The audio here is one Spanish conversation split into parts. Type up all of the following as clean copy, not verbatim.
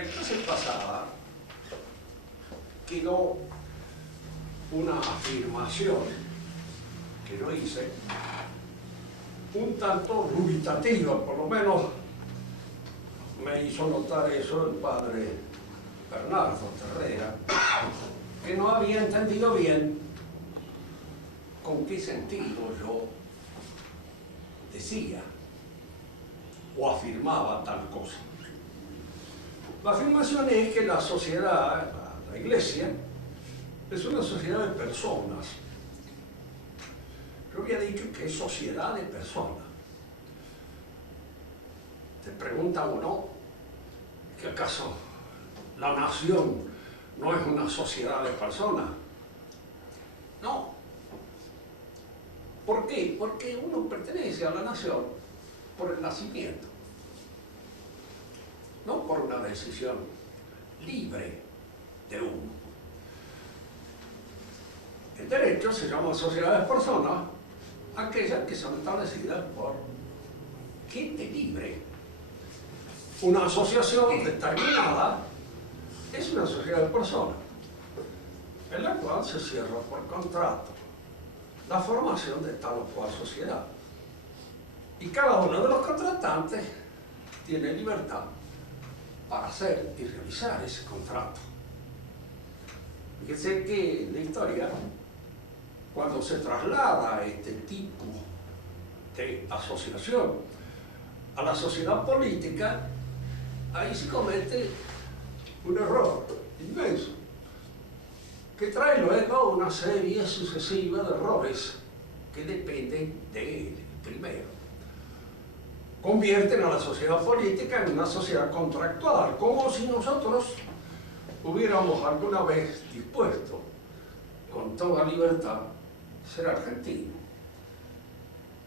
la clase pasada quedó una afirmación que yo hice un tanto dubitativa, por lo menos me hizo notar eso el padre Bernardo Terrera, que no había entendido bien con qué sentido yo decía o afirmaba tal cosa. La afirmación es que la sociedad, la iglesia, es una sociedad de personas. Yo había dicho que es sociedad de personas. Te pregunta uno, ¿que acaso la nación no es una sociedad de personas? No. ¿Por qué? Porque uno pertenece a la nación por el nacimiento, no por una decisión libre de uno. El derecho se llama sociedad de personas, aquellas que son establecidas por gente libre. Una asociación determinada es una sociedad de personas, en la cual se cierra por contrato la formación de tal o cual sociedad. Y cada uno de los contratantes tiene libertad para hacer y realizar ese contrato. Fíjense que en la historia, cuando se traslada este tipo de asociación a la sociedad política, ahí se comete un error inmenso, que trae luego una serie sucesiva de errores que dependen del primero. Convierten a la sociedad política en una sociedad contractual, como si nosotros hubiéramos alguna vez dispuesto con toda libertad ser argentinos.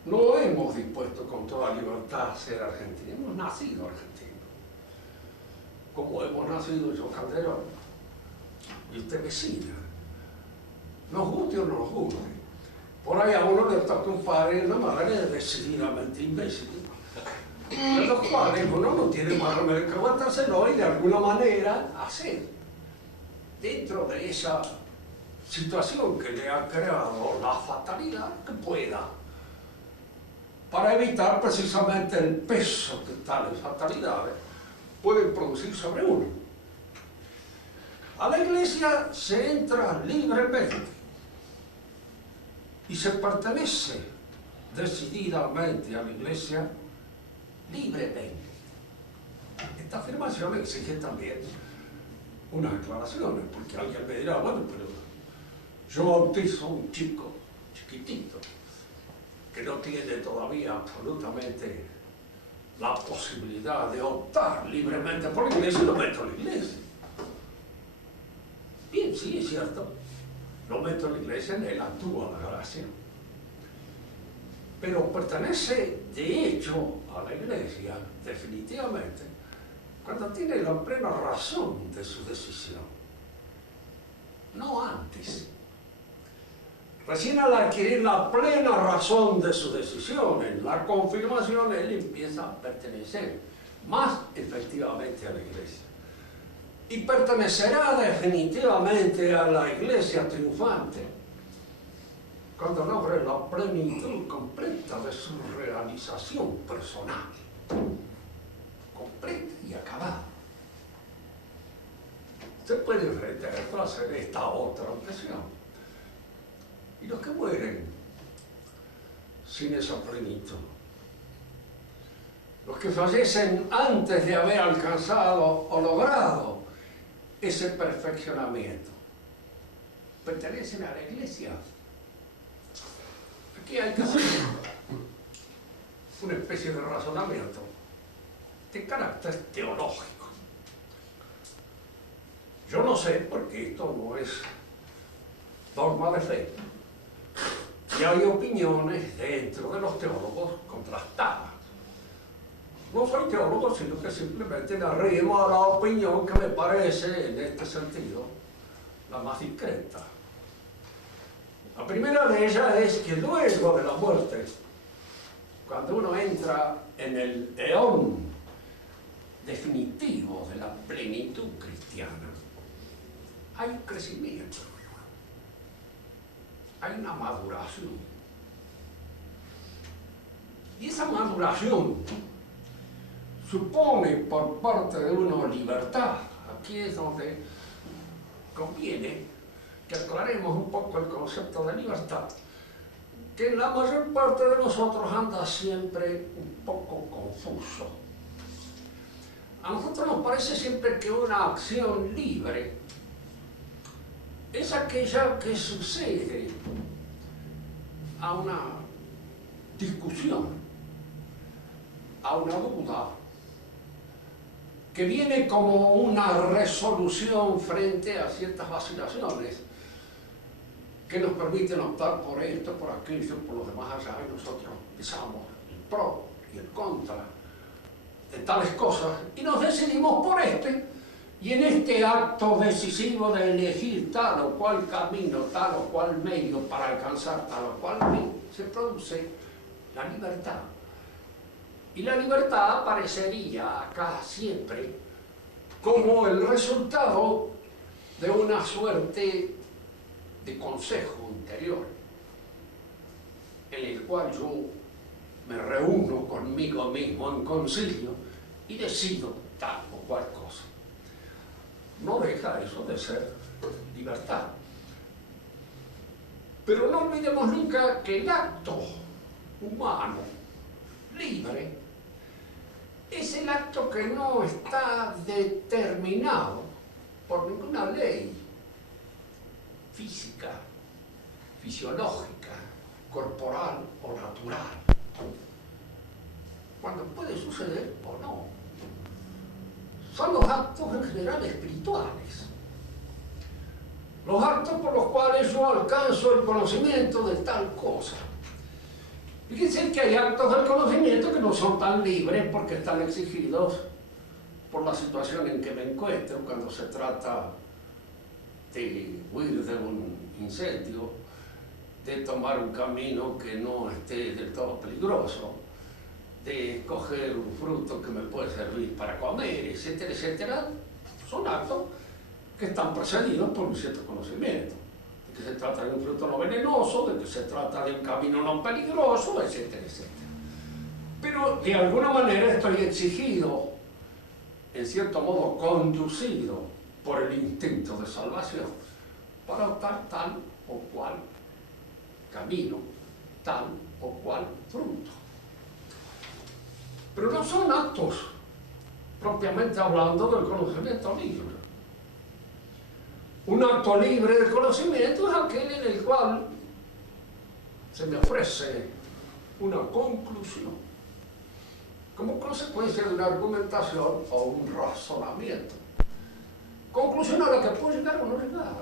No hemos dispuesto con toda libertad ser argentinos, hemos nacido argentinos. Como hemos nacido yo Calderón y usted vecina. Nos guste o no nos guste. Por ahí a uno le toca un padre y una madre decididamente imbécil, de los cuales uno no tiene más remedio que aguantárselo y de alguna manera hacer dentro de esa situación que le ha creado la fatalidad que pueda, para evitar precisamente el peso que tales fatalidades pueden producir sobre uno. A la iglesia se entra libremente y se pertenece decididamente a la iglesia libremente. Esta afirmación exige también unas aclaraciones, porque alguien me dirá, bueno, pero yo bautizo a un chico chiquitito que no tiene todavía absolutamente la posibilidad de optar libremente por la iglesia y lo meto en la iglesia. Bien, sí, es cierto, lo meto en la iglesia, en él actúa la gracia, pero pertenece de hecho a la iglesia definitivamente cuando tiene la plena razón de su decisión, no antes. Recién al adquirir la plena razón de su decisión, en la confirmación, él empieza a pertenecer más efectivamente a la iglesia. Y pertenecerá definitivamente a la iglesia triunfante cuando logre la plenitud completa de su realización personal, completa y acabada. Se puede enfrentar a hacer esta otra objeción. Y los que mueren sin esa plenitud, los que fallecen antes de haber alcanzado o logrado ese perfeccionamiento, pertenecen a la iglesia. Aquí hay que hacer una especie de razonamiento de carácter teológico. Yo no sé, porque esto no es dogma de fe, y hay opiniones dentro de los teólogos contrastadas. No soy teólogo, sino que simplemente me arrimo a la opinión que me parece, en este sentido, la más discreta. La primera de ellas es que luego de la muerte, cuando uno entra en el eón definitivo de la plenitud cristiana, hay un crecimiento, hay una maduración. Y esa maduración supone por parte de uno libertad. Aquí es donde conviene que aclaremos un poco el concepto de libertad, que la mayor parte de nosotros anda siempre un poco confuso. A nosotros nos parece siempre que una acción libre es aquella que sucede a una discusión, a una duda, que viene como una resolución frente a ciertas vacilaciones que nos permiten optar por esto, por aquello, por los demás allá, y nosotros pensamos el pro y el contra de tales cosas, y nos decidimos por este, y en este acto decisivo de elegir tal o cual camino, tal o cual medio para alcanzar tal o cual fin, se produce la libertad. Y la libertad aparecería acá siempre como el resultado de una suerte de consejo interior, en el cual yo me reúno conmigo mismo en concilio y decido tal o cual cosa. No deja eso de ser libertad. Pero no olvidemos nunca que el acto humano libre es el acto que no está determinado por ninguna ley física, fisiológica, corporal o natural, cuando puede suceder o no. Son los actos en general espirituales, los actos por los cuales yo alcanzo el conocimiento de tal cosa. Fíjense que hay actos del conocimiento que no son tan libres porque están exigidos por la situación en que me encuentro cuando se trata de huir de un incendio, de tomar un camino que no esté del todo peligroso, de coger un fruto que me puede servir para comer, etcétera, etcétera. Son actos que están precedidos por un cierto conocimiento, de que se trata de un fruto no venenoso, de que se trata de un camino no peligroso, etcétera, etcétera. Pero de alguna manera estoy exigido, en cierto modo conducido por el instinto de salvación, para optar tal o cual camino, tal o cual fruto. Pero no son actos propiamente hablando del conocimiento libre. Un acto libre de conocimiento es aquel en el cual se me ofrece una conclusión como consecuencia de una argumentación o un razonamiento. Conclusión a la que puedo llegar o no llegar,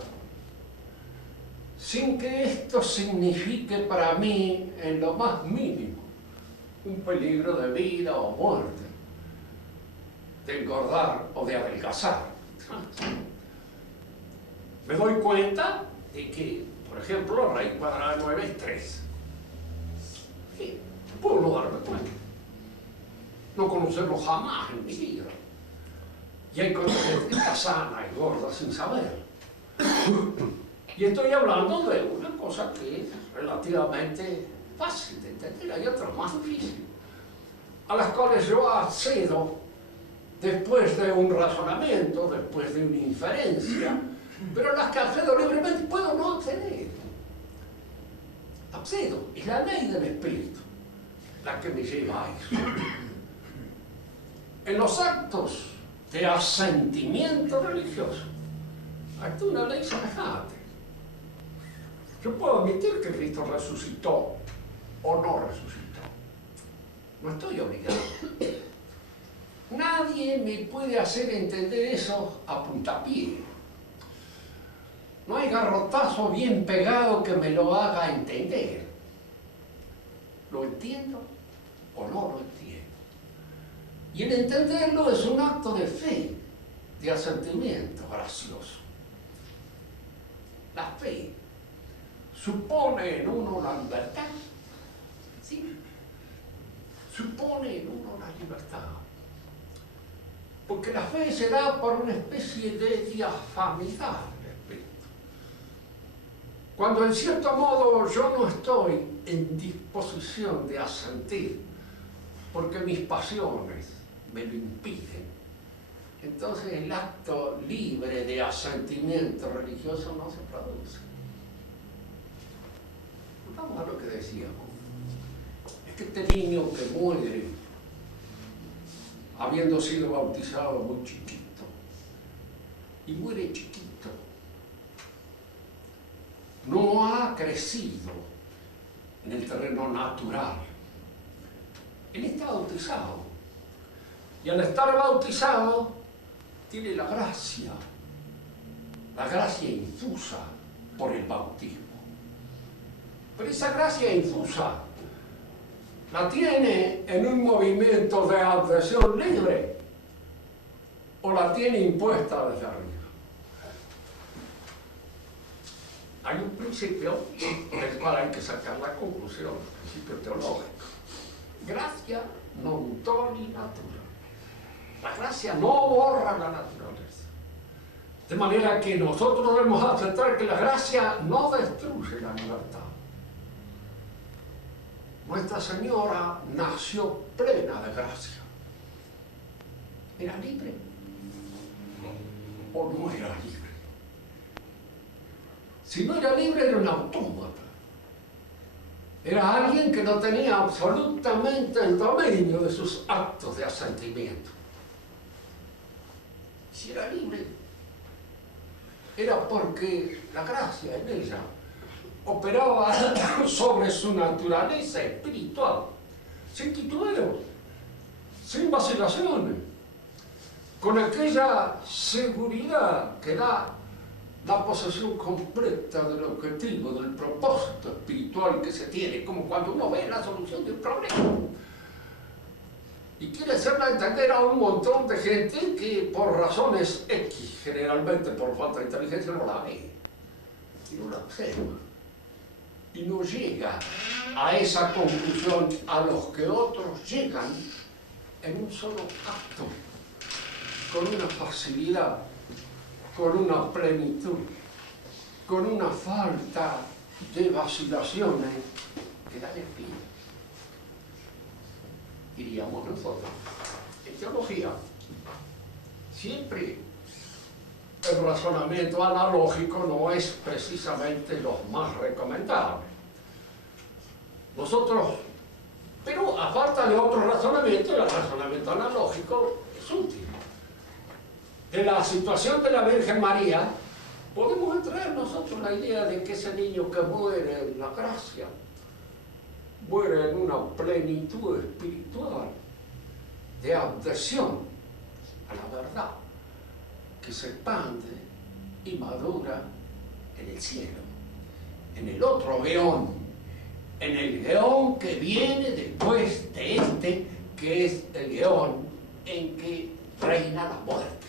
sin que esto signifique para mí en lo más mínimo un peligro de vida o muerte, de engordar o de adelgazar. Me doy cuenta de que, por ejemplo, raíz cuadrada de 9 es 3. Puedo no darme cuenta, no conocerlo jamás en mi vida. Y hay cosas que está sana y gorda sin saber. Y estoy hablando de una cosa que es relativamente fácil de entender, hay otras más difíciles, a las cuales yo accedo después de un razonamiento, después de una inferencia, pero a las que accedo libremente puedo no acceder. Accedo, es la ley del espíritu la que me lleva a eso. En los actos de asentimiento religioso actúa una ley semejante. Yo puedo admitir que Cristo resucitó o no resucitó. No estoy obligado. Nadie me puede hacer entender eso a puntapié. No hay garrotazo bien pegado que me lo haga entender. ¿Lo entiendo o no lo entiendo? Y el entenderlo es un acto de fe, de asentimiento gracioso. La fe supone en uno la libertad, ¿sí? Supone en uno la libertad. Porque la fe se da por una especie de diafamidad del espíritu. Cuando en cierto modo yo no estoy en disposición de asentir, porque mis pasiones me lo impiden, entonces el acto libre de asentimiento religioso no se produce. Vamos a lo que decíamos. Es que este niño que muere, habiendo sido bautizado muy chiquito, y muere chiquito, no ha crecido en el terreno natural. Él está bautizado. Y al estar bautizado, tiene la gracia infusa por el bautismo. Pero esa gracia infusa la tiene en un movimiento de adhesión libre o la tiene impuesta desde arriba. Hay un principio del cual hay que sacar la conclusión, un principio teológico. Gracia non toli natura. La gracia no borra la naturaleza. De manera que nosotros debemos aceptar que la gracia no destruye la libertad. Nuestra Señora nació plena de gracia. ¿Era libre o no era libre? Si no era libre, era un autómata. Era alguien que no tenía absolutamente el dominio de sus actos de asentimiento. Si era libre, era porque la gracia en ella operaba sobre su naturaleza espiritual, sin titubeos, sin vacilaciones, con aquella seguridad que da la posesión completa del objetivo, del propósito espiritual que se tiene, como cuando uno ve la solución de un problema. Y quiere hacerla entender a un montón de gente que por razones X, generalmente por falta de inteligencia, no la ve, y no la observa. Y no llega a esa conclusión a los que otros llegan en un solo acto, con una facilidad, con una plenitud, con una falta de vacilaciones que dan espíritu. Diríamos nosotros. En teología, siempre el razonamiento analógico no es precisamente lo más recomendable. Nosotros, pero a falta de otro razonamiento, el razonamiento analógico es útil. De la situación de la Virgen María, podemos entrar nosotros la idea de que ese niño que muere en la gracia, muere en una plenitud espiritual de adhesión a la verdad, que se expande y madura en el cielo, en el otro eón, en el eón que viene después de este, que es el eón en que reina la muerte,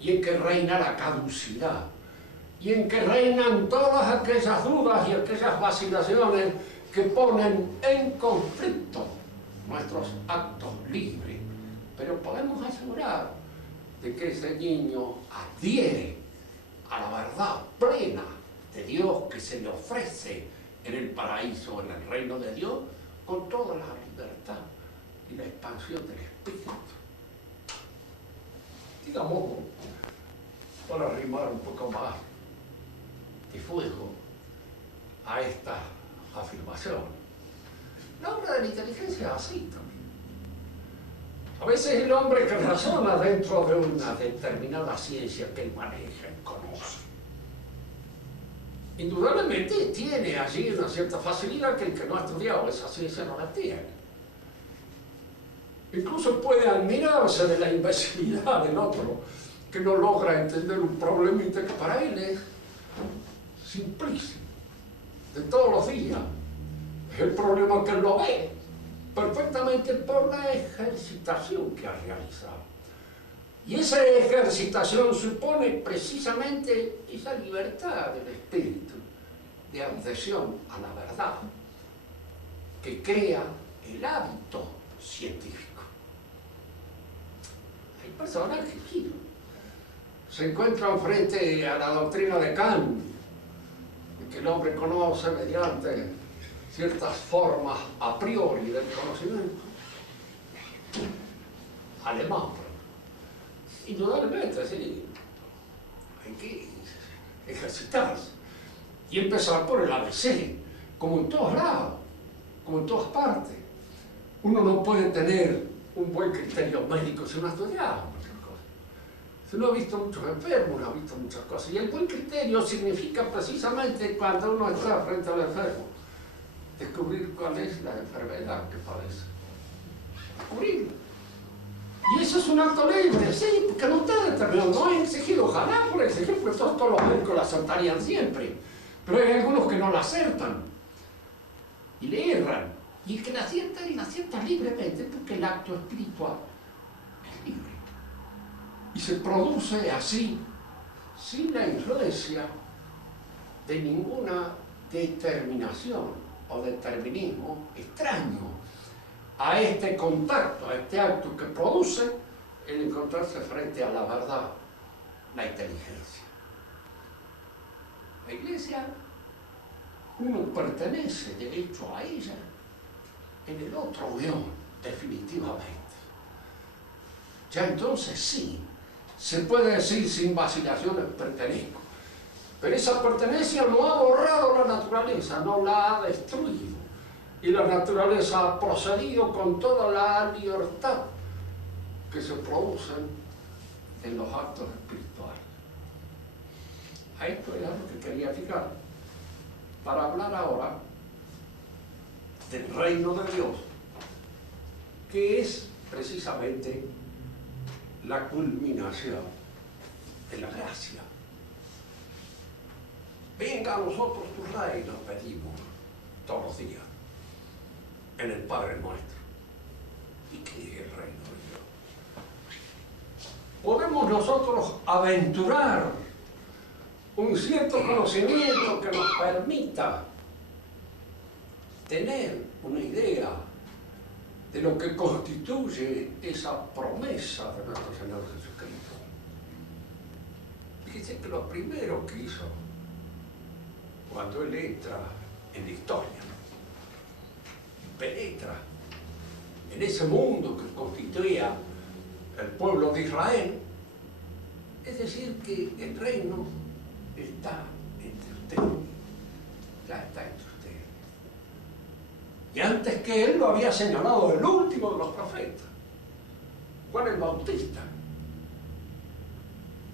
y en que reina la caducidad, y en que reinan todas aquellas dudas y aquellas vacilaciones que ponen en conflicto nuestros actos libres. Pero podemos asegurar de que ese niño adhiere a la verdad plena de Dios que se le ofrece en el paraíso, en el reino de Dios, con toda la libertad y la expansión del Espíritu. Digamos, para arrimar un poco más de fuego a esta afirmación, la obra de la inteligencia es así también. A veces el hombre que razona dentro de una determinada ciencia que él maneja, él conoce, indudablemente tiene allí una cierta facilidad que el que no ha estudiado esa ciencia no la tiene. Incluso puede admirarse de la imbecilidad del otro, que no logra entender un problemita que para él es simplísimo, de todos los días. Es el problema que él lo ve perfectamente por la ejercitación que ha realizado. Y esa ejercitación supone precisamente esa libertad del espíritu, de adhesión a la verdad, que crea el hábito científico. Hay persona que se encuentra frente a la doctrina de Kant, que el hombre conoce mediante ciertas formas a priori del conocimiento. Alemán, indudablemente, sí, hay que ejercitarse y empezar por el ABC, como en todos lados, como en todas partes. Uno no puede tener un buen criterio médico si no ha estudiado muchas cosas. Si uno ha visto muchos enfermos, ha visto muchas cosas. Y el buen criterio significa precisamente cuando uno está frente al enfermo, descubrir cuál es la enfermedad que padece. Descubrirla. Y eso es un acto libre, sí, porque no está determinado, no es exigido, ojalá por exigir, porque todos los médicos la acertarían siempre. Pero hay algunos que no la acertan y le erran. Y el que la acierta libremente, porque el acto espiritual es libre. Y se produce así, sin la influencia de ninguna determinación o determinismo extraño a este contacto, a este acto que produce el encontrarse frente a la verdad, la inteligencia. La Iglesia, uno pertenece de hecho a ella, en el otro unión, definitivamente. Ya entonces sí, se puede decir sin vacilaciones pertenezco, pero esa pertenencia no ha borrado la naturaleza, no la ha destruido. Y la naturaleza ha procedido con toda la libertad que se producen en los actos espirituales. A esto era lo que quería fijar, para hablar ahora del reino de Dios, que es precisamente la culminación de la gracia. Venga a nosotros tu reino, pedimos todos los días en el Padre Nuestro, y que llegue el reino de Dios. Podemos nosotros aventurar un cierto conocimiento que nos permita tener una idea de lo que constituye esa promesa de nuestro Señor Jesucristo. Fíjense que lo primero que hizo cuando Él entra en la historia, penetra en ese mundo que constituía el pueblo de Israel, es decir, que el reino está entre ustedes, ya está entre ustedes. Y antes que Él lo había señalado el último de los profetas, Juan el Bautista,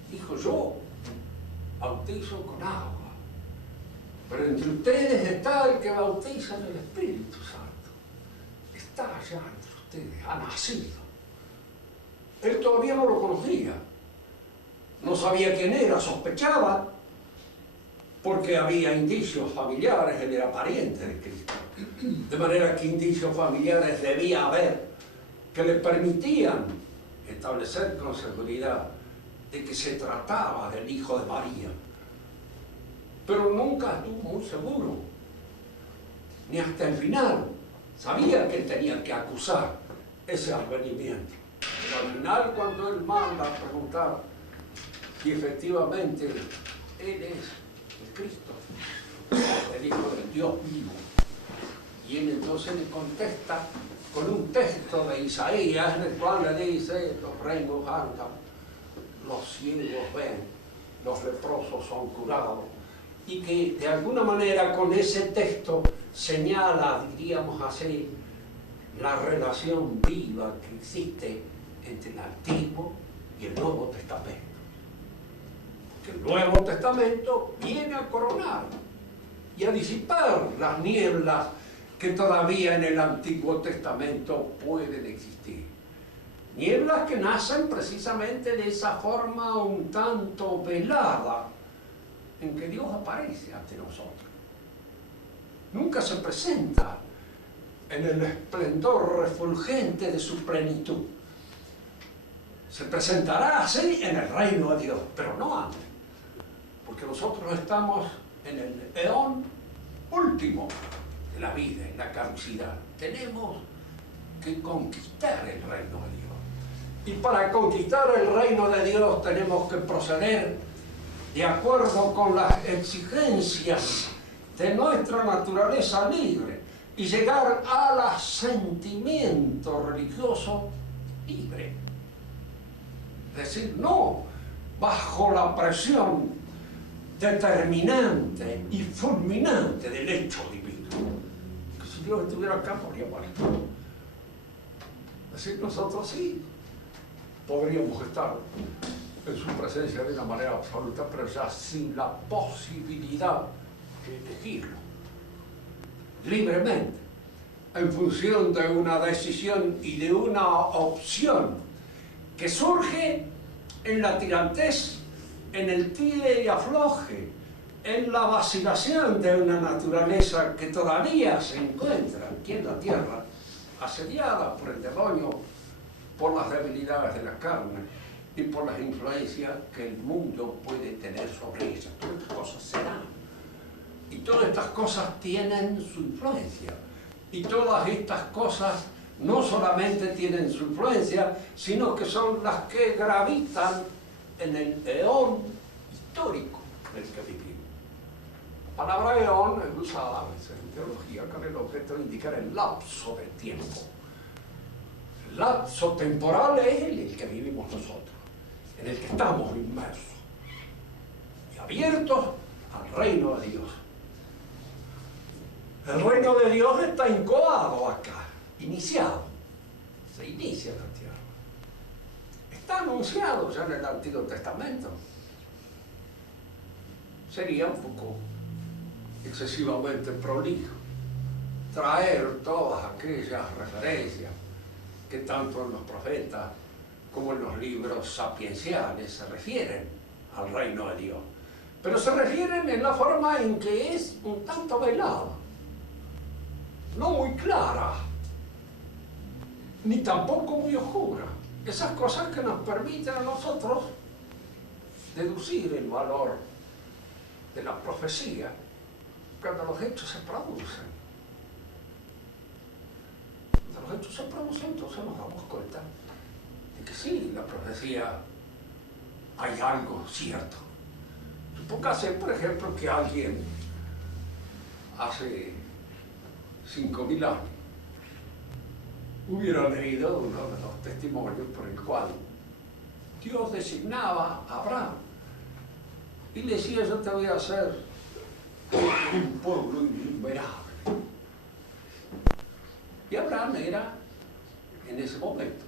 dijo: yo bautizo con agua, pero entre ustedes está el que bautiza en el Espíritu Santo. Está allá entre ustedes, ha nacido. Él todavía no lo conocía, no sabía quién era, sospechaba, porque había indicios familiares, él era pariente de Cristo. De manera que indicios familiares debía haber que le permitían establecer con seguridad de que se trataba del hijo de María. Pero nunca estuvo muy seguro, ni hasta el final. Sabía que él tenía que acusar ese advenimiento. Pero al final, cuando él manda a preguntar si efectivamente él es el Cristo, el Hijo del Dios vivo, y él entonces le contesta con un texto de Isaías en el cual le dice: los reinos andan, los ciegos ven, los leprosos son curados, y que de alguna manera con ese texto señala, diríamos así, la relación viva que existe entre el Antiguo y el Nuevo Testamento. Porque el Nuevo Testamento viene a coronar y a disipar las nieblas que todavía en el Antiguo Testamento pueden existir. Nieblas que nacen precisamente de esa forma un tanto velada en que Dios aparece ante nosotros. Nunca se presenta en el esplendor refulgente de su plenitud. Se presentará así en el reino de Dios, pero no antes, porque nosotros estamos en el eón último de la vida, en la caducidad. Tenemos que conquistar el reino de Dios. Y para conquistar el reino de Dios tenemos que proceder de acuerdo con las exigencias de nuestra naturaleza libre y llegar al asentimiento religioso libre. Es decir, no bajo la presión determinante y fulminante del hecho divino. Que si Dios estuviera acá, podría valer. Es decir, nosotros sí podríamos estar en su presencia de una manera absoluta, pero ya sin la posibilidad de elegirlo libremente, en función de una decisión y de una opción que surge en la tirantez, en el tire y afloje, en la vacilación de una naturaleza que todavía se encuentra aquí en la tierra, asediada por el demonio, por las debilidades de la carne y por las influencias que el mundo puede tener sobre ella. Todas estas cosas se dan. Y todas estas cosas tienen su influencia. Y todas estas cosas no solamente tienen su influencia, sino que son las que gravitan en el eón histórico en el que vivimos. La palabra eón es usada a veces en teología con el objeto de indicar el lapso de tiempo. El lapso temporal es el que vivimos nosotros, en el que estamos inmersos y abiertos al reino de Dios. El reino de Dios está incoado acá, iniciado, se inicia en la tierra. Está anunciado ya en el Antiguo Testamento. Sería un poco excesivamente prolijo traer todas aquellas referencias que tanto en los profetas como en los libros sapienciales se refieren al reino de Dios. Pero se refieren en la forma en que es un tanto velada, no muy clara, ni tampoco muy oscura. Esas cosas que nos permiten a nosotros deducir el valor de la profecía cuando los hechos se producen. Cuando los hechos se producen, entonces nos damos cuenta de que sí, la profecía hay algo cierto. Supóngase, por ejemplo, que alguien hace 5.000 años hubiera leído uno de los testimonios por el cual Dios designaba a Abraham y le decía: yo te voy a hacer un pueblo innumerable. Y Abraham era, en ese momento,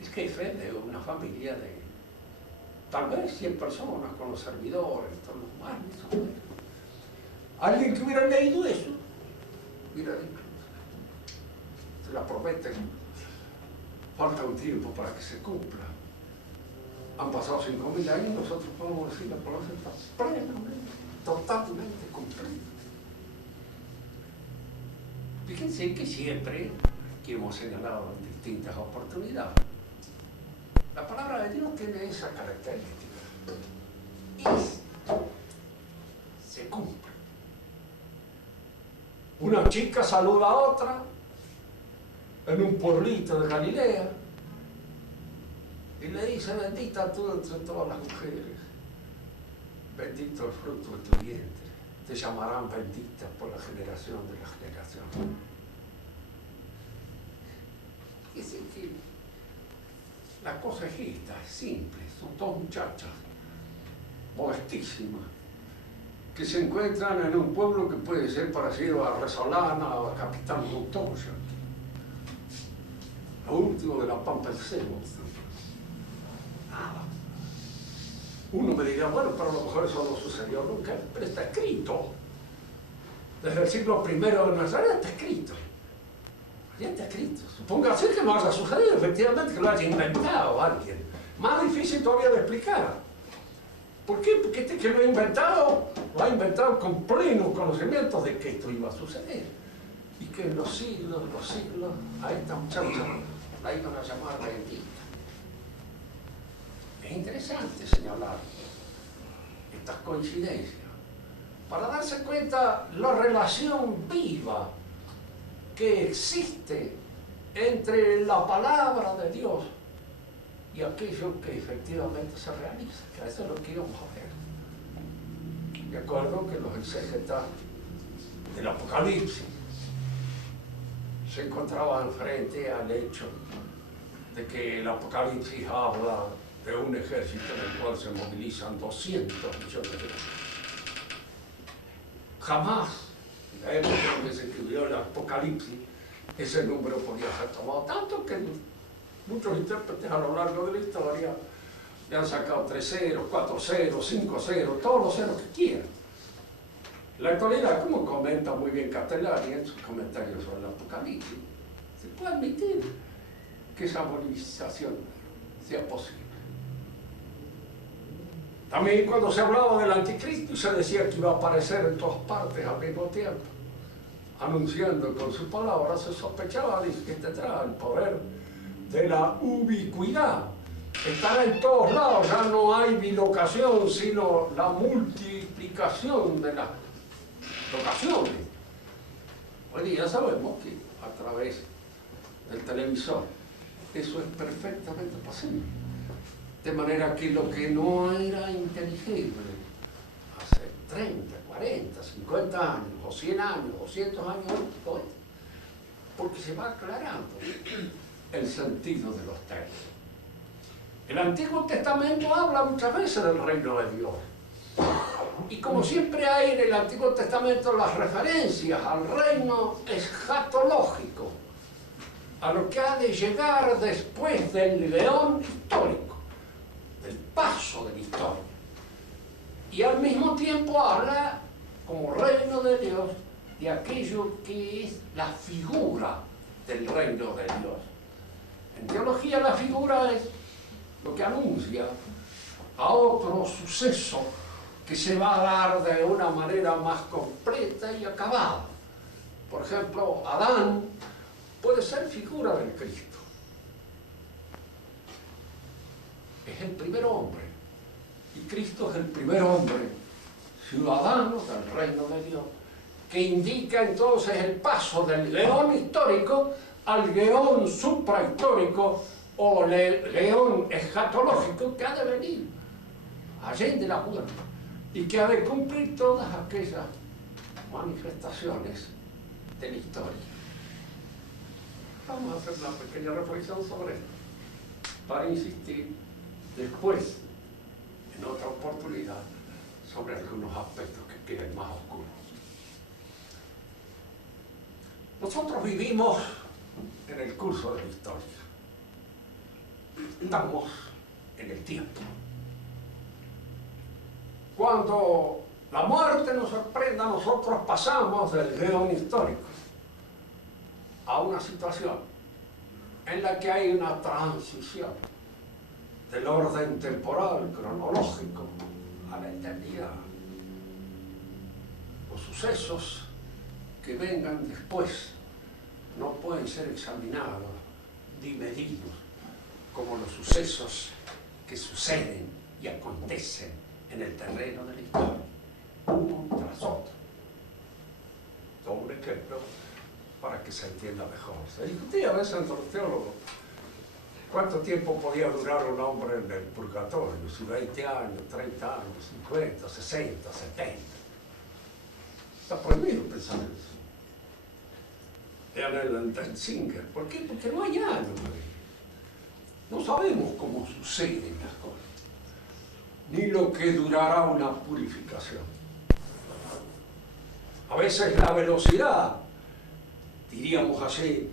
el jefe de una familia de tal vez 100 personas, con los servidores, todos los males. Alguien que hubiera leído eso hubiera dicho: se la prometen, falta un tiempo para que se cumpla. Han pasado 5.000 años y nosotros podemos decir: la promesa está plenamente, totalmente cumplida. Fíjense que siempre, que hemos señalado en distintas oportunidades, la palabra de Dios tiene esa característica. Se cumple. Una chica saluda a otra en un pueblito de Galilea y le dice: bendita tú entre todas las mujeres, bendito el fruto de tu vientre, te llamarán bendita por la generación de la generación. Es decir, la cosa es esta, es simple. Son dos muchachas modestísimas que se encuentran en un pueblo que puede ser parecido a Resolana o a Capitán Montoya, lo último de la Pampa del Cerro. Nada. Uno me dirá: bueno, pero a lo mejor eso no sucedió nunca, pero está escrito. Desde el siglo I de nuestra era está escrito. Ya está escrito. Supóngase que no haya sucedido, efectivamente, que lo haya inventado alguien. Más difícil todavía de explicar. ¿Por qué? Porque este que lo ha inventado con pleno conocimiento de que esto iba a suceder. Y que en los siglos, a esta muchacha la iban a llamar bendita. Es interesante señalar estas coincidencias para darse cuenta la relación viva que existe entre la palabra de Dios y aquello que efectivamente se realiza, que eso es lo que íbamos a ver. De acuerdo que los exégetas del Apocalipsis se encontraban frente al hecho de que el Apocalipsis habla de un ejército en el cual se movilizan 200 millones de hombres. Jamás, en la época en que se escribió el Apocalipsis, ese número podía ser tomado, tanto que muchos intérpretes a lo largo de la historia le han sacado 3 ceros, 4 ceros, 5 ceros, todos los ceros que quieran. En la actualidad, como comenta muy bien Castellani en sus comentarios sobre el Apocalipsis, se puede admitir que esa movilización sea posible. También cuando se hablaba del anticristo se decía que iba a aparecer en todas partes al mismo tiempo, anunciando con su palabra, se sospechaba de que tendrá el poder de la ubicuidad. Estará en todos lados, ya no hay bilocación, sino la multiplicación de las locaciones. Hoy día sabemos que a través del televisor eso es perfectamente posible. De manera que lo que no era inteligible hace 30, 40, 50 años, o 100 años, 200 años, hoy, porque se va aclarando el sentido de los textos. El Antiguo Testamento habla muchas veces del reino de Dios. Y como siempre hay en el Antiguo Testamento las referencias al reino escatológico, a lo que ha de llegar después del león histórico, del paso de la historia. Y al mismo tiempo habla, como reino de Dios, de aquello que es la figura del reino de Dios. En teología la figura es lo que anuncia a otro suceso que se va a dar de una manera más completa y acabada. Por ejemplo, Adán puede ser figura del Cristo. Es el primer hombre. Y Cristo es el primer hombre ciudadano del reino de Dios, que indica entonces el paso del león histórico al león suprahistórico o león escatológico que ha de venir allende la puerta y que ha de cumplir todas aquellas manifestaciones de la historia. Vamos a hacer una pequeña reflexión sobre esto para insistir después, en otra oportunidad, sobre algunos aspectos que queden más oscuros. Nosotros vivimos en el curso de la historia. Estamos en el tiempo. Cuando la muerte nos sorprenda, nosotros pasamos del león histórico a una situación en la que hay una transición del orden temporal, cronológico, a la eternidad. Los sucesos que vengan después no pueden ser examinados ni medidos como los sucesos que suceden y acontecen en el terreno de la historia, uno tras otro. Todo un ejemplo para que se entienda mejor. Se discutía a veces entre los teólogos cuánto tiempo podía durar un hombre en el purgatorio, si 20 años, 30 años, 50, 60, 70. Está prohibido pensar en eso. Vean el Singer. ¿Por qué? Porque no hay años. No sabemos cómo suceden las cosas, ni lo que durará una purificación. A veces la velocidad, diríamos así,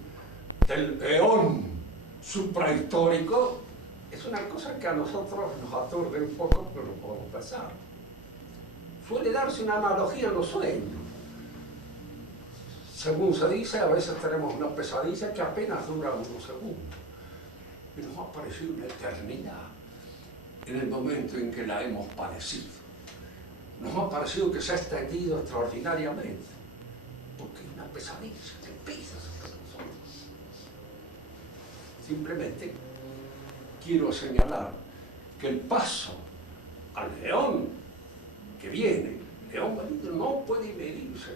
del león suprahistórico es una cosa que a nosotros nos aturde un poco, pero no podemos pensar. Suele darse una analogía en los sueños. Según se dice, a veces tenemos una pesadilla que apenas dura unos segundos. Y nos ha parecido una eternidad en el momento en que la hemos padecido. Nos ha parecido que se ha extendido extraordinariamente, porque es una pesadilla que pesa sobre nosotros. Simplemente quiero señalar que el paso al león que viene, león venido, no puede medirse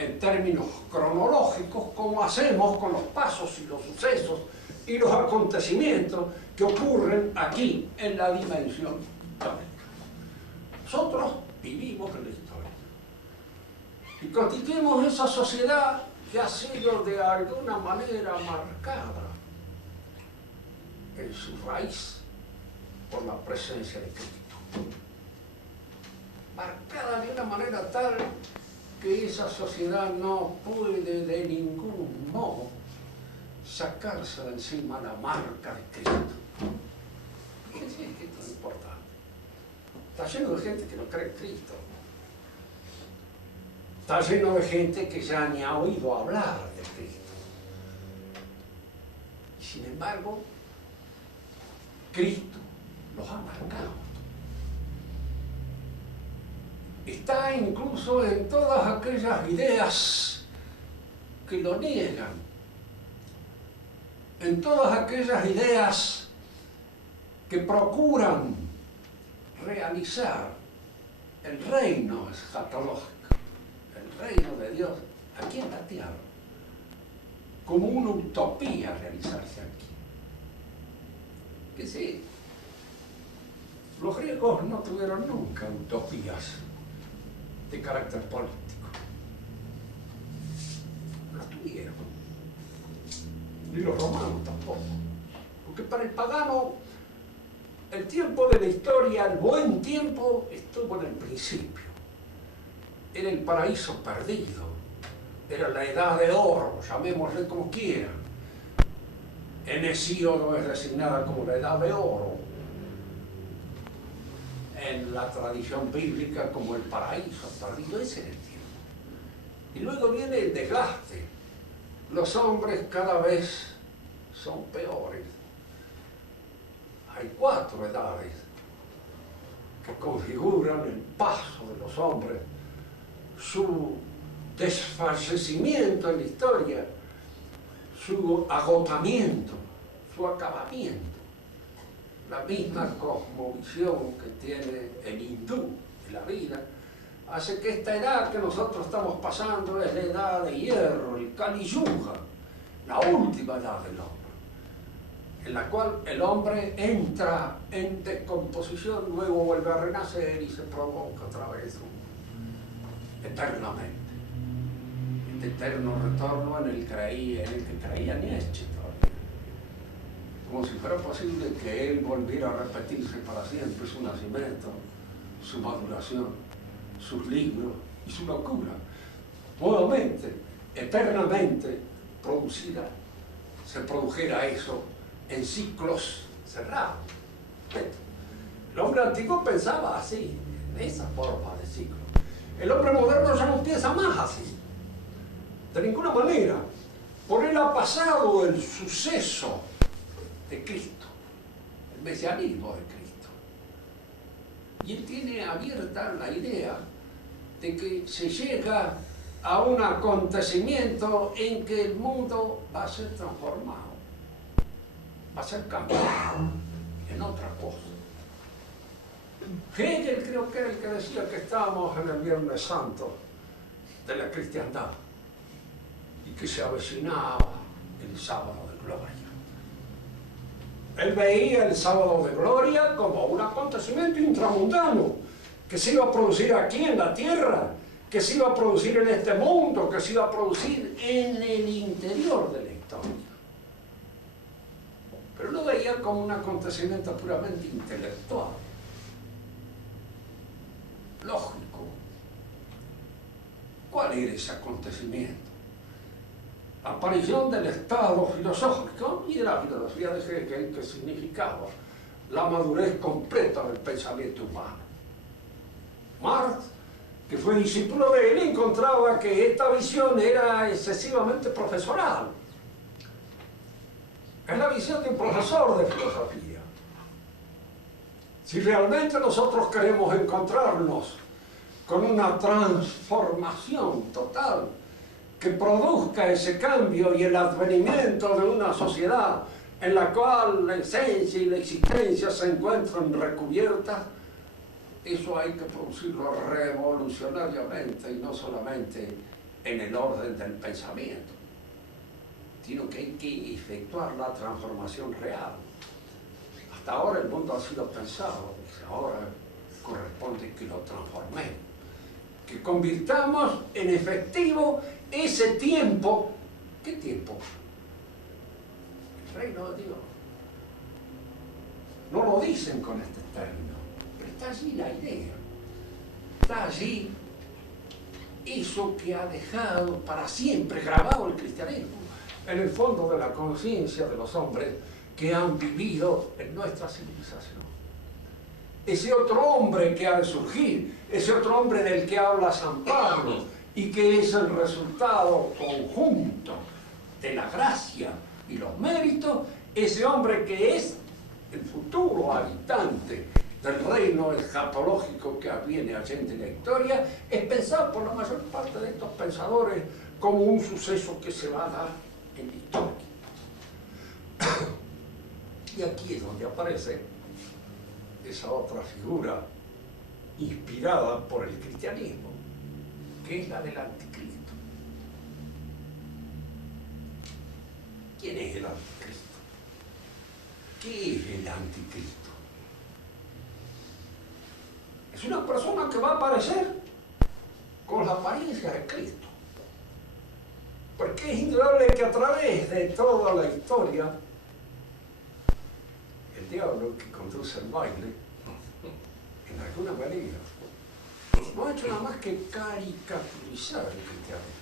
en términos cronológicos, como hacemos con los pasos y los sucesos y los acontecimientos que ocurren aquí en la dimensión histórica. Nosotros vivimos en la historia y constituimos esa sociedad que ha sido de alguna manera marcada en su raíz por la presencia de Cristo. Marcada de una manera tal que esa sociedad no puede de ningún modo sacarse de encima la marca de Cristo. Fíjense que esto es importante. Está lleno de gente que no cree en Cristo. Está lleno de gente que ya ni ha oído hablar de Cristo. Y sin embargo, Cristo los ha marcado. Está incluso en todas aquellas ideas que lo niegan, en todas aquellas ideas que procuran realizar el reino escatológico, el reino de Dios aquí en la tierra, como una utopía realizarse aquí. Que sí, los griegos no tuvieron nunca utopías de carácter político. No tuvieron. Ni los romanos tampoco. Porque para el pagano, el tiempo de la historia, el buen tiempo, estuvo en el principio. Era el paraíso perdido. Era la edad de oro, llamémosle como quieran. En Hesíodo es designada como la edad de oro. En la tradición bíblica como el paraíso perdido, ese es el tiempo. Y luego viene el desgaste. Los hombres cada vez son peores. Hay 4 edades que configuran el paso de los hombres, su desfallecimiento en la historia, su agotamiento, su acabamiento. La misma cosmovisión que tiene el hindú de la vida hace que esta edad que nosotros estamos pasando es la edad de hierro, el Kali Yuga, la última edad del hombre, en la cual el hombre entra en descomposición, luego vuelve a renacer y se provoca otra vez eternamente. Este eterno retorno en el que creía Nietzsche todavía. Como si fuera posible que él volviera a repetirse para siempre su nacimiento, su maduración, sus libros y su locura. Nuevamente, eternamente producida, se produjera eso en ciclos cerrados. El hombre antiguo pensaba así, en esa forma de ciclo. El hombre moderno ya no piensa más así, de ninguna manera. Por él ha pasado el suceso de Cristo, el mesianismo de Cristo. Y él tiene abierta la idea de que se llega a un acontecimiento en que el mundo va a ser transformado, va a ser cambiado en otra cosa. Hegel creo que era el que decía que estábamos en el Viernes Santo de la cristiandad y que se avecinaba el sábado de gloria. Él veía el sábado de gloria como un acontecimiento intramundano que se iba a producir aquí en la tierra, que se iba a producir en este mundo, que se iba a producir en el interior de la historia. Pero lo veía como un acontecimiento puramente intelectual, lógico. ¿Cuál era ese acontecimiento? La aparición del estado filosófico y de la filosofía de Hegel, que significaba la madurez completa del pensamiento humano. Marx, que fue discípulo de él, encontraba que esta visión era excesivamente profesoral. Es la visión de un profesor de filosofía. Si realmente nosotros queremos encontrarnos con una transformación total que produzca ese cambio y el advenimiento de una sociedad en la cual la esencia y la existencia se encuentran recubiertas, eso hay que producirlo revolucionariamente y no solamente en el orden del pensamiento, sino que hay que efectuar la transformación real. Hasta ahora el mundo ha sido pensado, ahora corresponde que lo transformemos, que convirtamos en efectivo ese tiempo. ¿Qué tiempo? El reino de Dios. No lo dicen con este término, pero está allí la idea. Está allí eso que ha dejado para siempre grabado el cristianismo en el fondo de la conciencia de los hombres que han vivido en nuestra civilización. Ese otro hombre que ha de surgir, ese otro hombre del que habla San Pablo y que es el resultado conjunto de la gracia y los méritos, ese hombre que es el futuro habitante del reino escatológico que viene allende la historia, es pensado por la mayor parte de estos pensadores como un suceso que se va a dar en la historia. Y aquí es donde aparece esa otra figura inspirada por el cristianismo, que es la del anticristo. ¿Quién es el anticristo? ¿Qué es el anticristo? Es una persona que va a aparecer con la apariencia de Cristo. Porque es indudable que a través de toda la historia, el diablo que conduce el baile, en alguna manera, no ha hecho nada más que caricaturizar el cristianismo,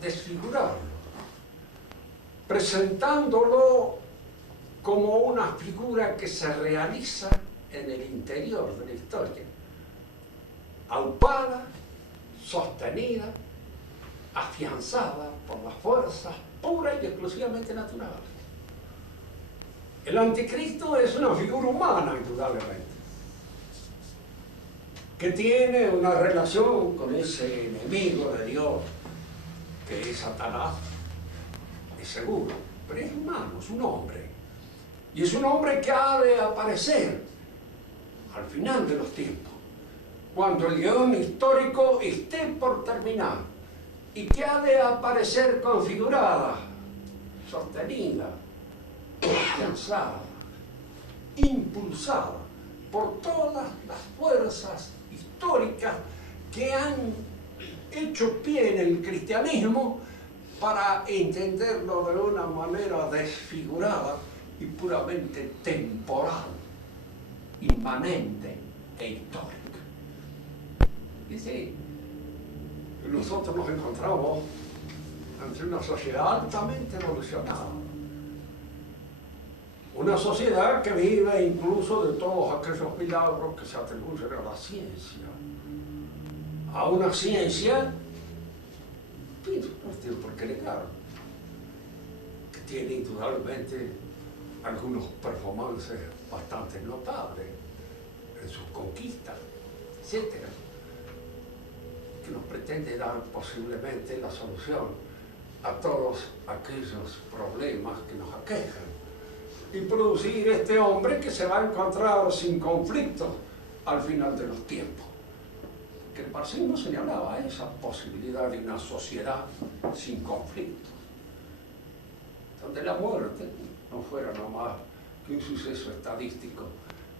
desfigurarlo, presentándolo como una figura que se realiza en el interior de la historia, aupada, sostenida, afianzada por las fuerzas puras y exclusivamente naturales. El anticristo es una figura humana, indudablemente, que tiene una relación con ese enemigo de Dios, que es Satanás, es seguro, pero es humano, es un hombre. Y es un hombre que ha de aparecer al final de los tiempos, cuando el guión histórico esté por terminar, y que ha de aparecer configurada, sostenida, afianzada, impulsada por todas las fuerzas históricas que han hecho pie en el cristianismo para entenderlo de una manera desfigurada y puramente temporal, inmanente e histórica. Dice, nosotros nos encontramos ante una sociedad altamente evolucionada, una sociedad que vive incluso de todos aquellos milagros que se atribuyen a la ciencia, a una ciencia, no tiene por qué negar, que tiene indudablemente algunos performances bastante notables en sus conquistas, etc., que nos pretende dar posiblemente la solución a todos aquellos problemas que nos aquejan y producir este hombre que se va a encontrar sin conflictos al final de los tiempos. Que el marxismo señalaba esa posibilidad de una sociedad sin conflictos, donde la muerte no fuera nada más que un suceso estadístico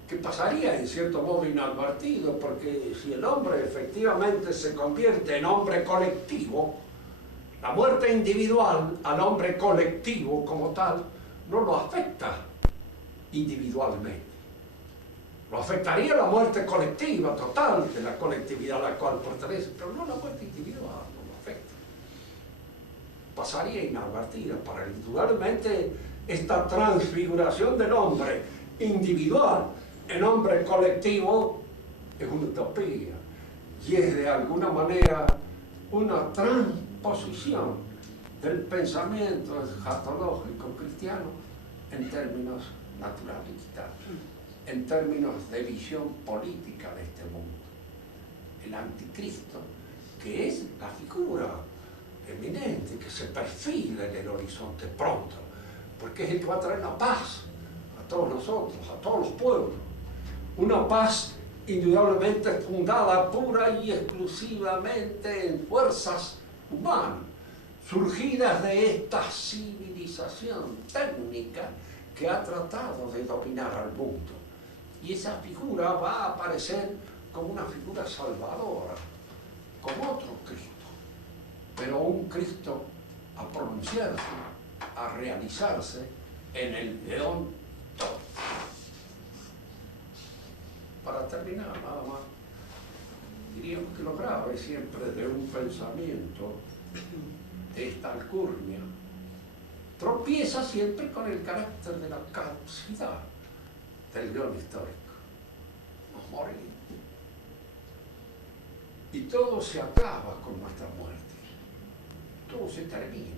que pasaría en cierto modo inadvertido, porque si el hombre efectivamente se convierte en hombre colectivo, la muerte individual al hombre colectivo como tal no lo afecta individualmente. Lo afectaría la muerte colectiva total de la colectividad a la cual pertenece, pero no la muerte individual, no lo afecta. Pasaría inadvertida. Para indudablemente esta transfiguración del hombre individual en hombre colectivo es una utopía y es de alguna manera una transposición del pensamiento escatológico cristiano en términos naturalistas, en términos de visión política de este mundo. El anticristo, que es la figura eminente que se perfila en el horizonte pronto, porque es el que va a traer la paz a todos nosotros, a todos los pueblos, una paz indudablemente fundada pura y exclusivamente en fuerzas humanas, surgidas de esta civilización técnica que ha tratado de dominar al mundo. Y esa figura va a aparecer como una figura salvadora, como otro Cristo, pero un Cristo a pronunciarse, a realizarse en el león todo. Para terminar, nada más, diríamos que lo grave siempre de un pensamiento de esta alcurnia tropieza siempre con el carácter de la caducidad del león histórico. Nos morimos. Y todo se acaba con nuestra muerte. Todo se termina.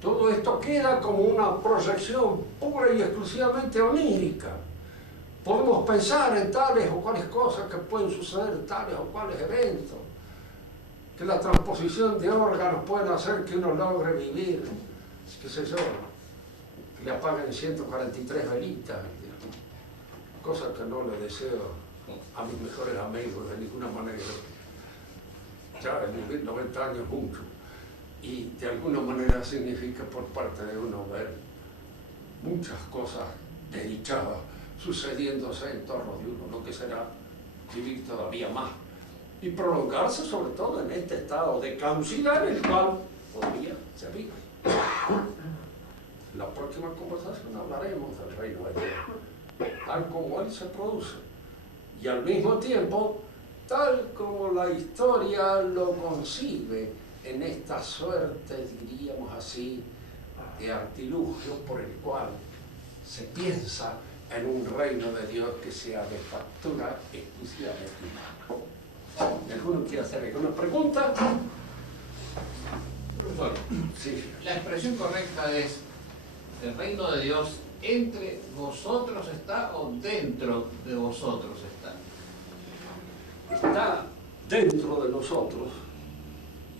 Todo esto queda como una proyección pura y exclusivamente onírica. Podemos pensar en tales o cuales cosas que pueden suceder, tales o cuales eventos, que la transposición de órganos puede hacer que uno logre vivir, qué sé yo, que le apaguen 143 velitas, cosa que no le deseo a mis mejores amigos de ninguna manera. Ya vivir 90 años es mucho, y de alguna manera significa por parte de uno ver muchas cosas desdichadas sucediéndose en torno de uno, lo que será vivir todavía más y prolongarse sobre todo en este estado de caducidad en el cual todavía se vive. En la próxima conversación hablaremos del reino de Dios, tal como él se produce, y al mismo tiempo tal como la historia lo concibe en esta suerte, diríamos así, de artilugio por el cual se piensa en un reino de Dios que sea de factura exclusivamente humana. ¿Alguno quiere hacer alguna pregunta? Profesor, Sí. la expresión correcta es: ¿el reino de Dios entre vosotros está o dentro de vosotros está? Está dentro de nosotros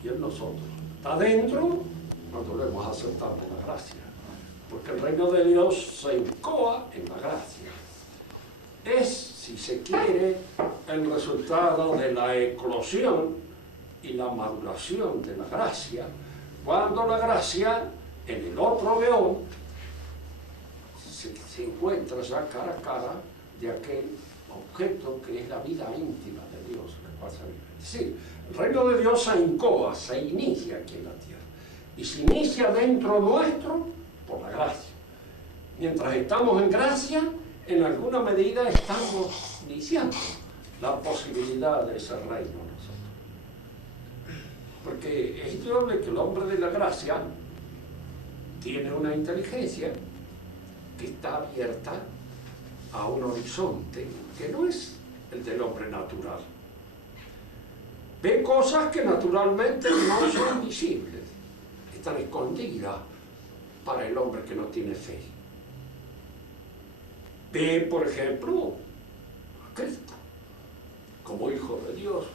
y en nosotros. Está dentro cuando lo hemos aceptado por la gracia, porque el reino de Dios se incoa en la gracia. Es, si se quiere, el resultado de la eclosión y la maduración de la gracia, cuando la gracia en el otro león se encuentra ya cara a cara de aquel objeto que es la vida íntima de Dios, en el cual se vive. Es decir, el reino de Dios se incoa, se inicia aquí en la tierra, y se inicia dentro nuestro por la gracia. Mientras estamos en gracia, en alguna medida estamos iniciando la posibilidad de ese reino nosotros. Porque es indudable que el hombre de la gracia tiene una inteligencia que está abierta a un horizonte que no es el del hombre natural. Ve cosas que naturalmente no son visibles, están escondidas para el hombre que no tiene fe. Ve, por ejemplo, a Cristo como Hijo de Dios.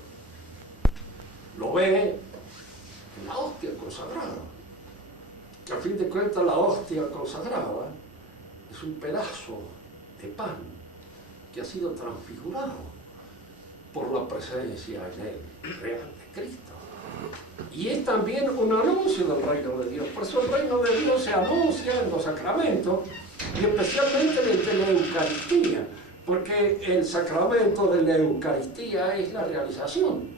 Lo ve en la hostia consagrada, que a fin de cuentas la hostia consagrada es un pedazo de pan que ha sido transfigurado por la presencia en él real de Cristo. Y es también un anuncio del reino de Dios. Por eso el reino de Dios se anuncia en los sacramentos, y especialmente desde la Eucaristía, porque el sacramento de la Eucaristía es la realización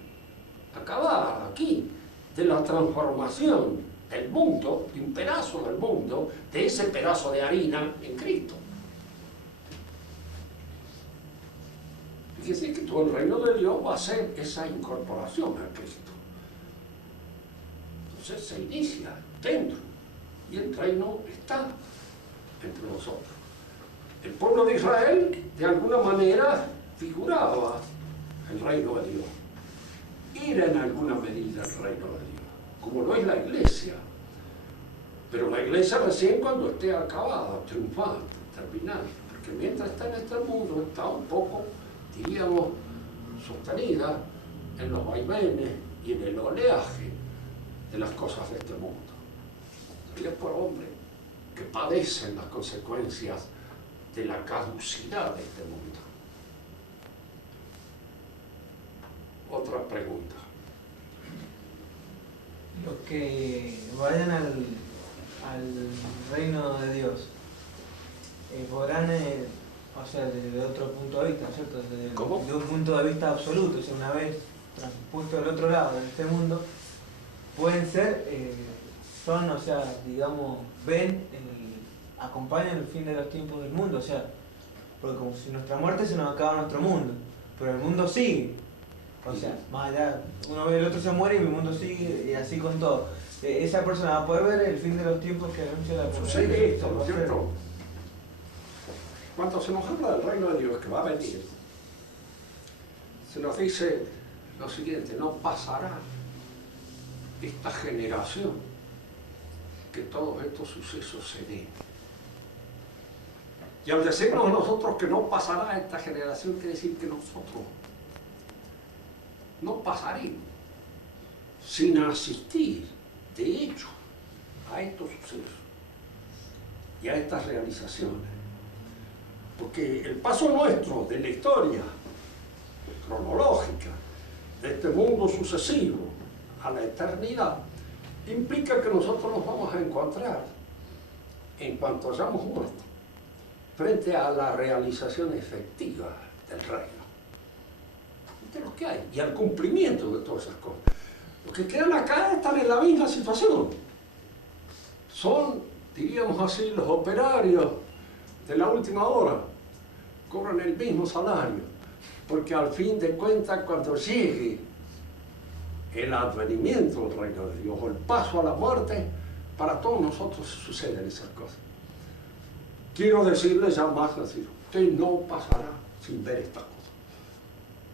acabada aquí de la transformación del mundo, de un pedazo del mundo, de ese pedazo de harina en Cristo. Fíjense que todo el reino de Dios va a ser esa incorporación a Cristo. Entonces se inicia dentro y el reino está entre nosotros. El pueblo de Israel de alguna manera figuraba el reino de Dios. Era en alguna medida el reino de Dios, como lo es la iglesia. Pero la iglesia recién cuando esté acabada, triunfante, terminada, porque mientras está en este mundo está un poco, diríamos, sostenida en los vaivenes y en el oleaje de las cosas de este mundo. Sería por hombres que padecen las consecuencias de la caducidad de este mundo. otra pregunta. Los que vayan al reino de Dios podrán, o sea, desde otro punto de vista, ¿cierto? ¿Cómo? De un punto de vista absoluto, o sea, una vez transpuesto del otro lado de este mundo, pueden ser, son, o sea, digamos, acompañan el fin de los tiempos del mundo, o sea, porque como si nuestra muerte se nos acaba nuestro mundo, pero el mundo sigue. O sea, más allá, uno ve el otro se muere y el mundo sigue, y así con todo. Esa persona va a poder ver el fin de los tiempos que anuncia la Sucede esto, ¿no es cierto? Cuando se nos habla del reino de Dios que va a venir, se nos dice lo siguiente: no pasará esta generación que todos estos sucesos se den. Y al decirnos nosotros que no pasará esta generación, quiere decir que nosotros no pasaremos sin asistir, de hecho, a estos sucesos y a estas realizaciones. Porque el paso nuestro de la historia cronológica de este mundo sucesivo a la eternidad implica que nosotros nos vamos a encontrar, en cuanto hayamos muerto, frente a la realización efectiva del reino, de lo que hay, y al cumplimiento de todas esas cosas. Los que quedan acá están en la misma situación. Son, diríamos así, los operarios de la última hora. Cobran el mismo salario, porque al fin de cuentas, cuando llegue el advenimiento del reino de Dios o el paso a la muerte, para todos nosotros suceden esas cosas. Quiero decirles ya más así: usted no pasará sin ver estas cosas.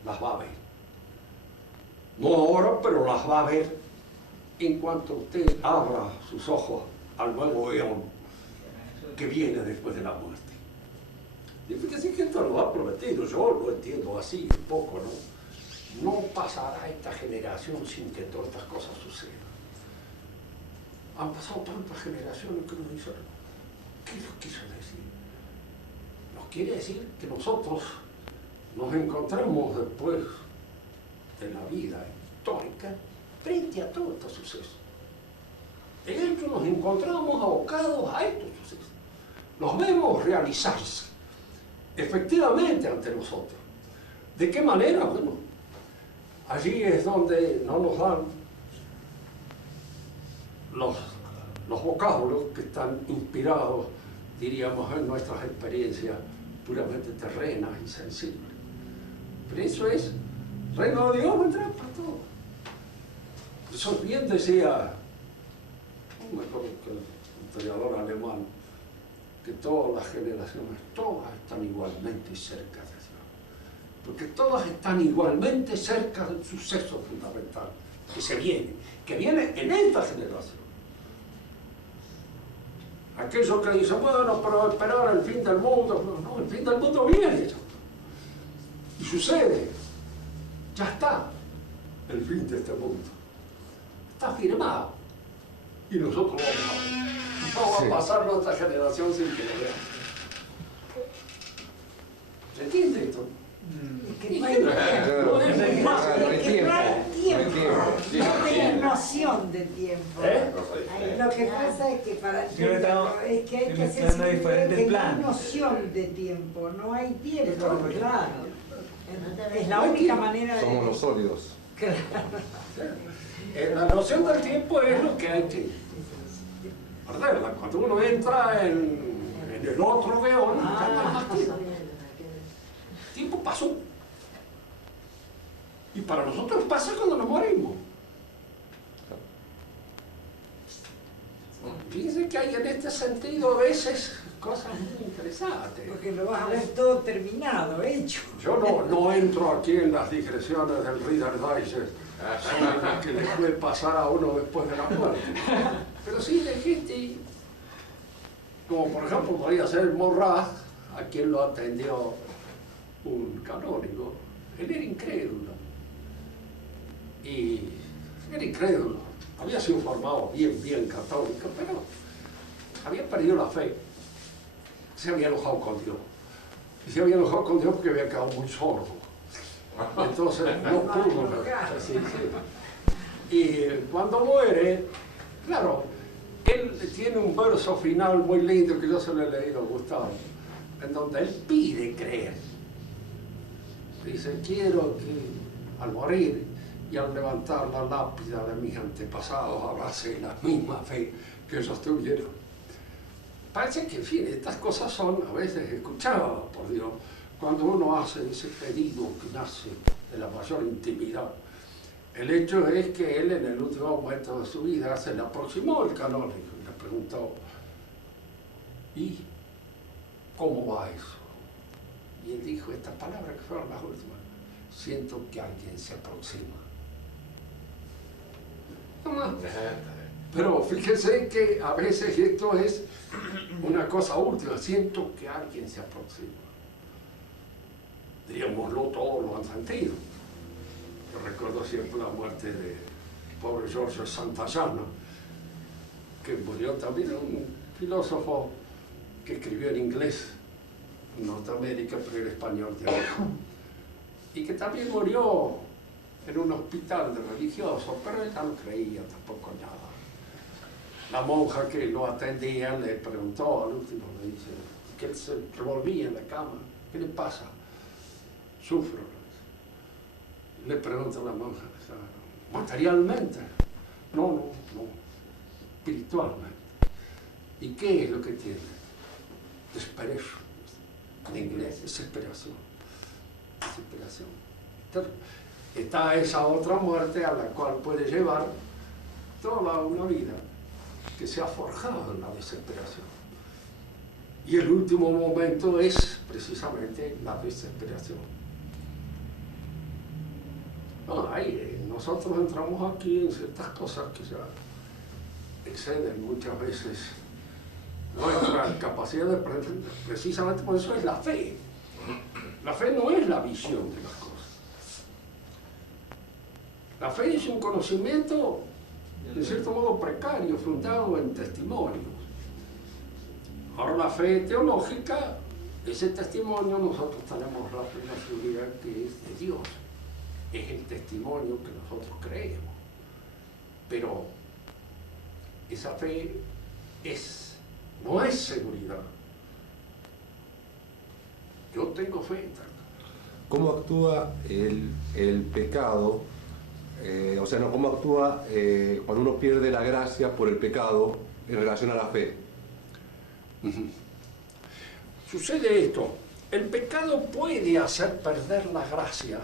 Las va a ver. No ahora, pero las va a ver en cuanto usted abra sus ojos al nuevo eón que viene después de la muerte. Y fíjese que esto lo ha prometido, yo lo entiendo así un poco, ¿no? No pasará esta generación sin que todas estas cosas sucedan. Han pasado tantas generaciones que uno dice: ¿qué nos quiso decir? Nos quiere decir que nosotros nos encontramos después de la vida histórica frente a todos estos sucesos. De hecho, nos encontramos abocados a estos sucesos. Los vemos realizarse efectivamente ante nosotros. ¿De qué manera? Bueno, allí es donde no nos dan los vocábulos que están inspirados, diríamos, en nuestras experiencias puramente terrenas y sensibles. Pero eso es, reino de Dios va a entrar para todo. Eso bien decía, no me acuerdo que un historiador alemán, que todas las generaciones, todas están igualmente cerca de Dios. Porque todas están igualmente cerca del suceso fundamental que viene en esta generación. Aquellos que dicen: bueno, pero esperar el fin del mundo. No, el fin del mundo viene ya. Y sucede. Ya está el fin de este mundo. Está firmado. Y nosotros vamos a ver. No va a pasar nuestra generación sin que lo veamos. ¿Se entiende esto? Es que no hay tiempo. Es que no hay tiempo. No tenés noción de tiempo. Lo que pasa es que para es que hay que hacer que no hay noción de tiempo. No hay tiempo. Claro. Es la única manera de... Somos los sólidos. Claro. La noción del tiempo es lo que hay que perderla. Cuando uno entra en el otro veón, ya no hay más tiempo. El tiempo pasó. Y para nosotros pasa cuando nos morimos. Fíjense que hay en este sentido a veces cosas muy interesantes. Porque lo vas a ver todo terminado, hecho. Yo no entro aquí en las digresiones del Reader Digest sobre lo que le puede pasar a uno después de la muerte. Pero sí de gente, como por ejemplo podría ser Morrat, a quien lo atendió un canónigo. Él era incrédulo. Y era incrédulo. Había sido formado bien católico, pero había perdido la fe. Se había enojado con Dios. Y se había enojado con Dios porque había quedado muy sordo. Entonces no pudo. Sí, sí. Y cuando muere, claro, él tiene un verso final muy lindo que yo se lo he leído a Gustavo, en donde él pide creer. Dice, quiero que al morir y al levantar la lápida de mis antepasados abrace la misma fe que ellos tuvieron. Parece que, en fin, estas cosas son a veces escuchadas por Dios cuando uno hace ese pedido que nace de la mayor intimidad. El hecho es que él en el último momento de su vida se le aproximó el canónigo y le preguntó, ¿y cómo va eso? Y él dijo estas palabras que fueron las últimas, siento que alguien se aproxima. No más. Pero fíjense que a veces esto es una cosa última, siento que alguien se aproxima. Diríamoslo, todos lo han sentido. Yo recuerdo siempre la muerte de pobre George Santayana, que murió también, un filósofo que escribió en inglés en Norteamérica, pero en español también. Y que también murió en un hospital de religiosos, pero él no creía tampoco nada. La monja que lo atendía le preguntó al último, le dice, que él se revolvía en la cama, ¿qué le pasa? Sufro. Le pregunta a la monja, ¿materialmente? No, espiritualmente. ¿Y qué es lo que tiene? Desperation. En inglés, desesperación. Desesperación. Entonces, está esa otra muerte a la cual puede llevar toda una vida que se ha forjado en la desesperación. Y el último momento es precisamente la desesperación. No, nosotros entramos aquí en ciertas cosas que ya exceden muchas veces nuestra capacidad de aprender. Precisamente por eso es la fe. La fe no es la visión de las cosas. La fe es un conocimiento, de cierto modo, precario, fundado en testimonios. Ahora, la fe teológica, ese testimonio, nosotros tenemos la plena seguridad que es de Dios. Es el testimonio que nosotros creemos. Pero esa fe no es seguridad. Yo tengo fe. ¿Cómo actúa el pecado? ¿Cómo actúa cuando uno pierde la gracia por el pecado en relación a la fe? Sucede esto. El pecado puede hacer perder la gracia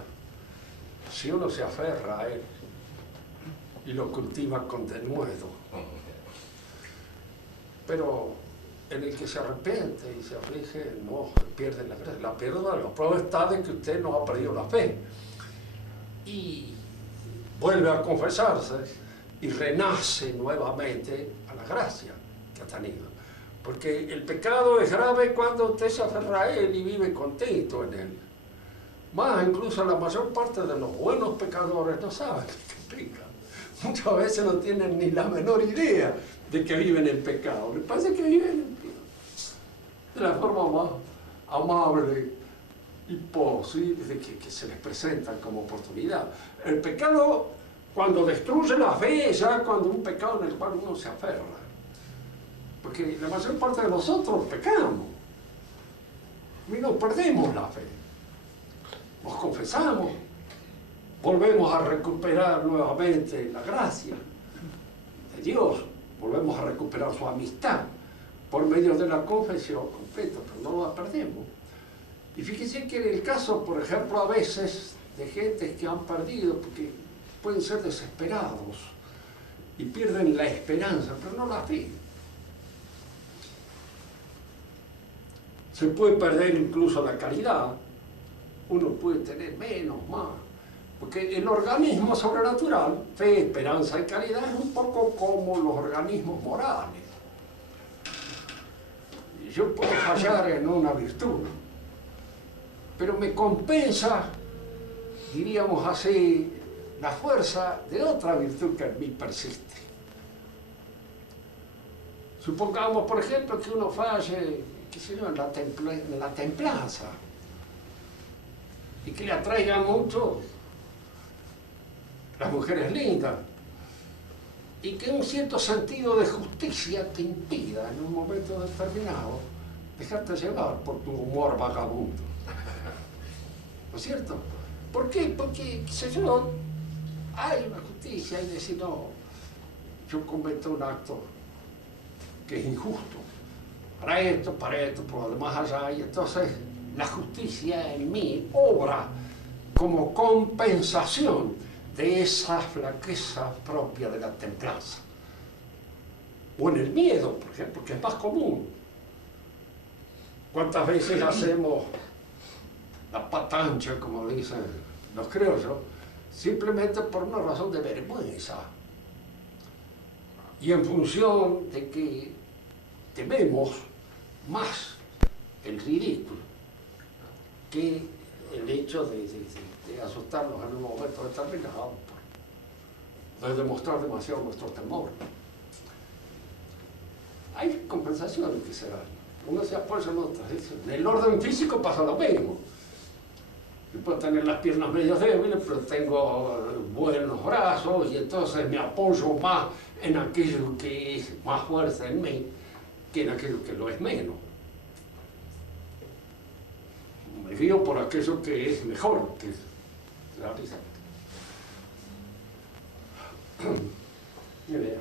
si uno se aferra a él y lo cultiva con denuedo. Pero en el que se arrepiente y se aflige, no pierde la gracia. La prueba está de que usted no ha perdido la fe. Y vuelve a confesarse y renace nuevamente a la gracia que ha tenido. Porque el pecado es grave cuando usted se aferra a él y vive contento en él. Más, incluso la mayor parte de los buenos pecadores no saben que pecan. Muchas veces no tienen ni la menor idea de que viven en pecado. Les parece que viven de la forma más amable y posible que se les presenta como oportunidad. El pecado, cuando destruye la fe, es ya cuando un pecado en el cual uno se aferra. Porque la mayor parte de nosotros pecamos y nos perdemos la fe. Nos confesamos, volvemos a recuperar nuevamente la gracia de Dios, volvemos a recuperar su amistad por medio de la confesión completa, pero no la perdemos. Y fíjense que en el caso, por ejemplo, a veces de gente que han perdido, porque pueden ser desesperados y pierden la esperanza, pero no la fe. Se puede perder incluso la caridad, uno puede tener menos, más, porque el organismo sobrenatural, fe, esperanza y caridad, es un poco como los organismos morales. Y yo puedo fallar en una virtud, pero me compensa, diríamos así, la fuerza de otra virtud que en mí persiste. Supongamos, por ejemplo, que uno falle, qué sé yo, en la templanza. y que le atraigan mucho las mujeres lindas, y que un cierto sentido de justicia te impida en un momento determinado dejarte llevar por tu humor vagabundo. ¿No es cierto? ¿Por qué? Porque, qué sé yo, hay una justicia y decir, no, yo cometo un acto que es injusto, para esto, por lo demás allá, y entonces la justicia en mí obra como compensación de esa flaqueza propia de la templanza. O en el miedo, por ejemplo, porque es más común. ¿Cuántas veces hacemos la patancha, como dicen los criollos, simplemente por una razón de vergüenza? Y en función de que tememos más el ridículo que el hecho de asustarnos en un momento determinado, de demostrar demasiado nuestro temor. Hay compensaciones que se dan. Uno se apoya en otras. En el orden físico pasa lo mismo. Yo puedo tener las piernas medio débiles, pero tengo buenos brazos y entonces me apoyo más en aquello que es más fuerza en mí que en aquello que lo es menos. Me guío por aquello que es mejor, que es la risa. Muy bien.